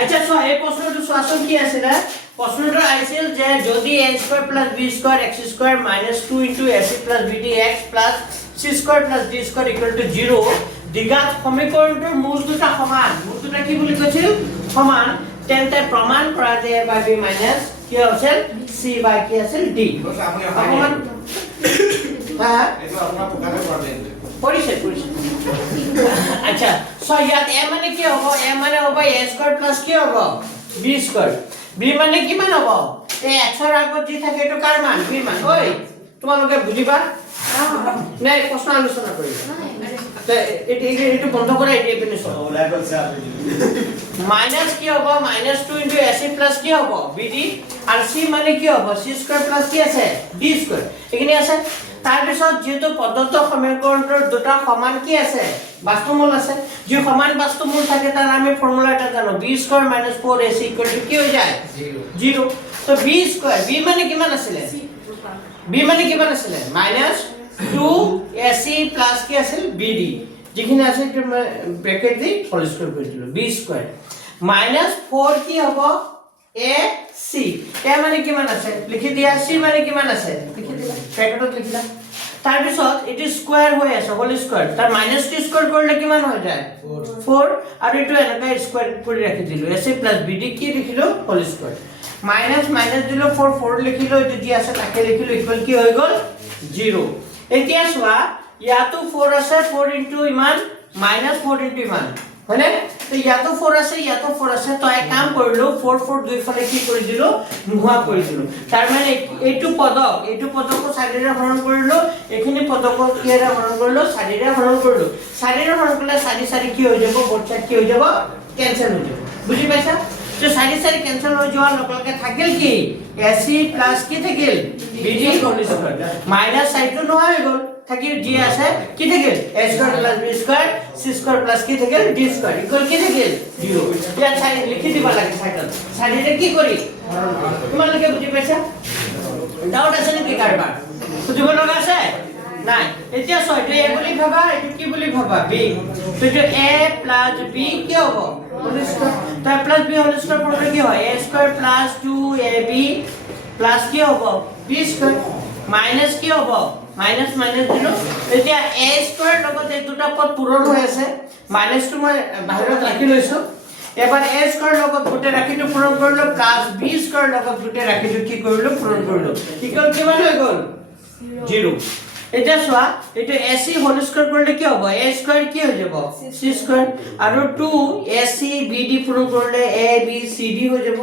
আচ্ছা সো এই প্রশ্নটো সরাসরি কি আছে না প্রশ্নটো আইছিল যে যদি a² + b² x² - 2 * ac + bd x + c² + d² = 0 দ্বিঘাত সমীকৰণটোৰ মূল দুটা সমান মূল দুটা কি বুলি কৈছিল সমান তেন্তে প্ৰমাণ কৰা যে a / b - কি আছিল c / কি আছিল d অকমান হ্যাঁ এইটো আপোনাৰ পোকাতে পড়ে পৰিছে আচ্ছা সো ইয়াত a মানে কি হ'ব a মানে হ'ব a² + কি হ'ব b² b মানে কিমান হ'ব এই x ৰ আগত যি থাকে এটো কাৰ মান b মান ওই তোমালোকে বুজিবা নাই প্ৰশ্ন আলোচনা কৰিবা এটো বন্ধ কৰা এই পিনে সব ওলাই গৈছে আপুনি মাইনাস কি হ'ব -2 * ac + কি হ'ব bd আর c মানে কি হ'ব c² + কি আছে d² এখানে আছে তাৰ পিছত যেটো পদ্ধতি সমীকৰণৰ দুটা সমান কি আছে বাস্তুমূল আছে যে সমান বাস্তুমূল থাকে তাৰ আমি ফৰ্মুলা এটা জানো b² - 4ac = কি হৈ যায় 0 তো b² b মানে কিমান আছিল b মানে কিমান আছিল -2ac + কি আছিল bd যেখানে আছে ব্র্যাকেট দি হোল স্কয়ার কৰি দিলো b² -4 কি হ'ব ac a মানে কিমান আছে লিখি দিয়া c মানে কিমান আছে লিখি দিলা ব্র্যাকেটত লিখিলা তাৰ পিছত এটো স্কয়াৰ হৈ আছে হোল স্কয়াৰ তাৰ -2² কৰিলে কিমান হৈ যায় 4 আৰু এটো এনেকা স্কয়াৰ কৰি ৰাখি দিলো ac + bd কি লিখিলো হোল স্কয়ার মাইনাস দিলো 4 লিখিলো এটো দি আছে তাকে লিখিলো ইকুয়াল কি হৈ গল 0 এতিয়া চোৱা ইয়াতো 4 আছে 4 * ইমান -4 * ইমান হয়নে তো ইয়াতো 4 আছে তো এক কাম কৰিলো 4 দুই ফালে কি কৰি দিলো নোহোৱা কৰি দিলো তাৰ মানে এইটো পদক চাৰিৰে হৰণ কৰিলো এখিনি পদক কিৰে হৰণ কৰিলো চাৰিৰে হৰণ কৰিলো চাৰিৰে হৰণ কৰিলে 4 কি হৈ যাব বৰ্ডছাত কি হৈ যাব কেনসেল হৈ যাব বুজি পাইছা তো 4 কেনসেল হৈ যোৱাৰ লগে থাকিল কি ac + কি থাকিল bd হোল স্কয়ার মাইনাস সাইডটো নহয় হৈ গল থাকিল জি আছে কি থাকিল a² + b² c² + কি থাকিল d² ইকুয়াল কি থাকিল 0 ইয়া চাই লিখি দিবা লাগে সাইডত সাইডে কি করি তোমালোকে বুজি পাইছা ডাউট আছে নেকি কারবার বুজিব লগা আছে নাই এতিয়া ছয়টো a বুলি ভাবা এটো কি বুলি ভাবা b তো যে a + b কি হ'ব হোল স্কয়ার তো + b হোল স্কয়ার পড়লে কি হয় a² + 2ab + কি হ'ব b² মাইনাস কি হ'ব মাইনাস দিলো এতিয়া a² লগত এই দুটা পদ পূৰণ হৈ আছে মাইনাসটো মই বাহিৰত ৰাখি লৈছো এবাৰ a² লগত গুটে ৰাখিটো পূৰণ কৰিলো + b² লগত গুটে ৰাখিটো কি কৰিলো পূৰণ কৰিলো ইকুয়াল কিমান হৈ গল 0 এটা সোয়া এটা ac হোল স্কয়ার করলে কি হবে a² কি হৈ যাব c² আৰু 2ac bd পূরণ করলে ab cd হৈ যাব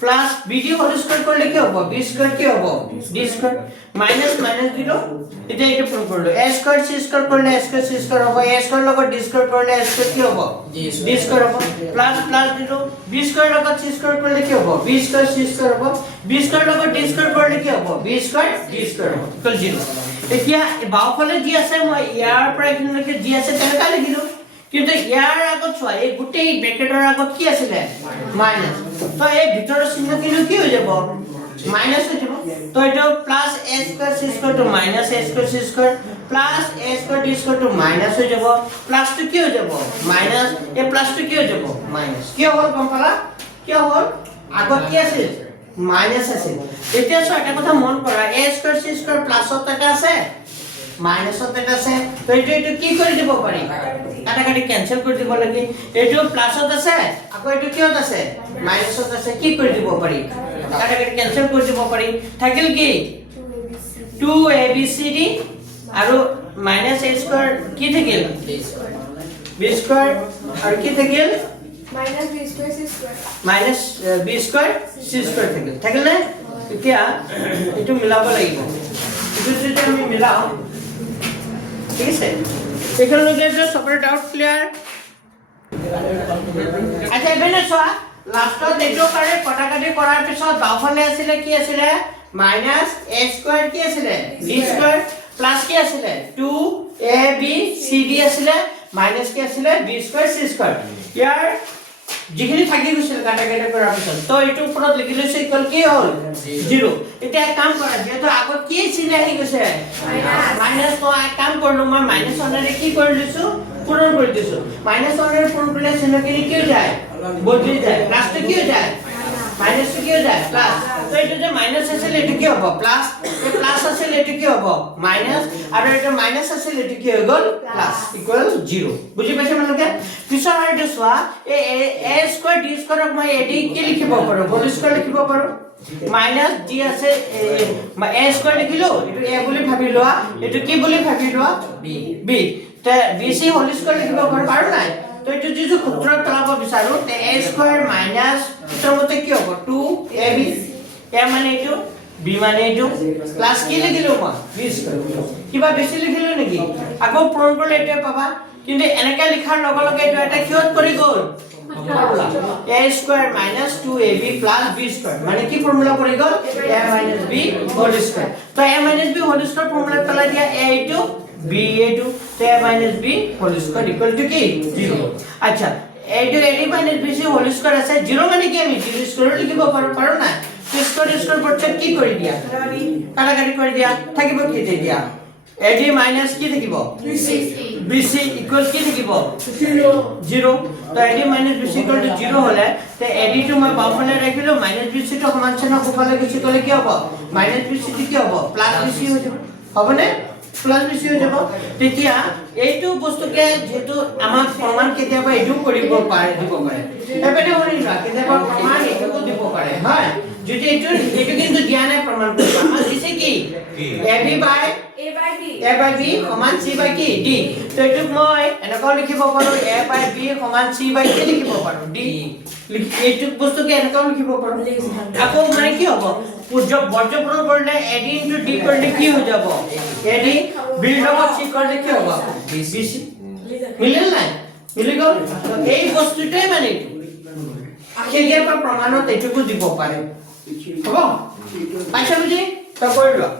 প্লাস bd হোল স্কয়ার করলে কি হবে b² কি হবে d² মাইনাস দিল এটা পূরণ করলো a² c² করলে a² c² হবে a² লগত d² করলে a² কি হবে d² হবে প্লাস দিল b² লগত c² করলে কি হবে b² c² হবে b² লগত d² করলে কি হবে b² d² হবে ইকুয়াল 0 এতিয়া বাওফালে জি আছে মই ইয়াৰ পৰা এখিনলৈকে জি আছে তেনেকা লিখিলো কিন্তু ইয়াৰ আগত চোৱা এই গুটেই ব্ৰ্যাকেটৰ আগত কি আছিল মাইনাস তো এই ভিতৰৰ চিহ্ন কি হৈ যাব মাইনাস হৈ যাব তো এটা +a² c² to -a² c² +a² d² to minus হৈ যাব প্লাস টু কি হৈ যাব মাইনাস এই প্লাস টু কি হৈ যাব মাইনাস কি হ'ল গম পালা কি হ'ল আগত কি আছিল মাইনাস আছে এতিয়া সো এটা কথা মন কৰা a² c² প্লাসত এটা আছে মাইনাসত এটা আছে তো এটা কি কৰি দিব পাৰি কাটাকাটি ক্যান্সেল কৰি দিব লাগে এটো প্লাসত আছে আকৌ এটো কিহত আছে মাইনাসত আছে কি কৰি দিব পাৰি কাটাকাটি ক্যান্সেল কৰি দিব পাৰি থাকিল কি 2abcd আৰু -a² কি থাকিল b² আৰু কি থাকিল -b² c² থাকিল না এতিয়া এটো মিলাব লাগিব এটো যদি আমি মিলাও ঠিক আছে এখানে লগে যে সবরে ডাউট ক্লিয়ার আচ্ছা এবেনে সোয়া লাস্টত এটো কারে কটাকাটি কৰাৰ পিছত বাওফালে আছিল কি আছিল -a² কি আছিল d² প্লাস কি আছিল 2ab cd আছিল মাইনাস কি আছিল b² c² ইয়াৰ যিখিনি থাকি গৈছিল কাটা কাটা কৰাৰ পিছত তো এইটো ওপৰত লিখি লৈছো ইকুৱেল কি হ'ল 0 এতিয়া এক কাম কৰা যেহেতু আগত কি চিনে আহি গৈছে মাইনাস তো এক কাম কৰিলো মই মাইনাস 1 ৰে কি কৰি লৈছো পূৰণ কৰি দিছো মাইনাস 1 ৰে পূৰণ কৰিলে চিহ্নখিনি কি হৈ যায় বদলি যায় প্লাসটো কি হৈ যায় মাইনাস কি হৈ যায় প্লাস তো এইটো যে মাইনাস আছিল এটো কি হ'ব প্লাস এই প্লাস আছিল এটো কি হ'ব মাইনাস আৰু এটা মাইনাস আছিল এটো কি হৈ গ'ল প্লাস ইকুৱেল 0 বুজি পাইছে মানুহকে পিছৰ আৰটো চোৱা a স্কয়াৰ d স্কয়াৰক মই ad কি লিখিব পাৰো হোল স্কয়াৰ লিখিব পাৰো মাইনাস d আছে a স্কয়াৰ লিখিলো এটো a বুলি ভাবি লোৱা এটো কি বুলি ভাবি লোৱা b তে bc হোল স্কয়াৰ লিখিব পাৰো নাই তো এটো যদি সূত্ৰ পেলাব বিচাৰো তে a স্কয়াৰ মাইনাস সূত্ৰৰ মতে কি হ'ব 2ab a মানে এটো b মানে এটো প্লাস কি লিখিলো মই b স্কয়াৰ কিবা বেছি লিখিলো নেকি আকৌ পূৰণ কৰিলে এটা পাবা কিন্তু এনেকা লিখাৰ লগে লগে এটো এটা কিহত পৰি গ'ল a square minus 2ab plus b square মানে কি ফৰ্মুলা পৰি গ'ল a মাইনাস b হোল স্কয়াৰ তো a মাইনাস b হোল স্কয়াৰ ফৰ্মুলা পেলাই দিয়া a এটো b এটো তো a মাইনাস b whole square equal to কি 0 আচ্ছা এটো a মাইনাস b হোল স্কয়াৰ আছে 0 মানে কি আমি 0 স্কয়াৰ লিখিব পাৰো না স্কয়াৰ পড়ছে কি কৰি দিয়া কাটাকাটি কৰি দিয়া থাকিব কি দিয়া ad মাইনাস কি থাকিব bc ইকুৱেল কি থাকিব 0 তো ad minus bc equal to 0 হলে তে ad টো মই বাওফালে ৰাখিলো মাইনাস bc টো সমান চিহ্ন কোফালে গুছি গলে কি হ'ব মাইনাস bc টো কি হ'ব প্লাস bc হৈ যাব হবনে প্লাস bc হৈ যাব তেতিয়া এইটো বস্তুকে যেটো আমাক প্ৰমাণ কেতিয়াবা এটো কৰিব পাৰে দিব পাৰে এবেনে হৰিলা কেতিয়াবা প্ৰমাণ এটো দিব পাৰে হয় যদি এটো কিন্তু দিয়া নাই প্ৰমাণ কৰিব আমাৰ দিছে কি ab by a by b সমান c by কি d তো এটো মই এনেকৈ লিখিব পাৰো a by b সমান c by কি লিখিব পাৰো d এইটো বস্তুকে এনেকৈ লিখিব পাৰো আকৌ মানে কি হ'ব বৰ্জপূৰণ কৰিলে ad into d কৰিলে কি হৈ যাব ad b লগত c কৰিলে কি হ'ব bc মিলিল নাই মিলি গ'ল তো এই বস্তুটোই মানে আখিৰ পৰা প্ৰমাণত এটুকু দিব পাৰে হ'ব পাইছা বুজি তো কৰি লোৱা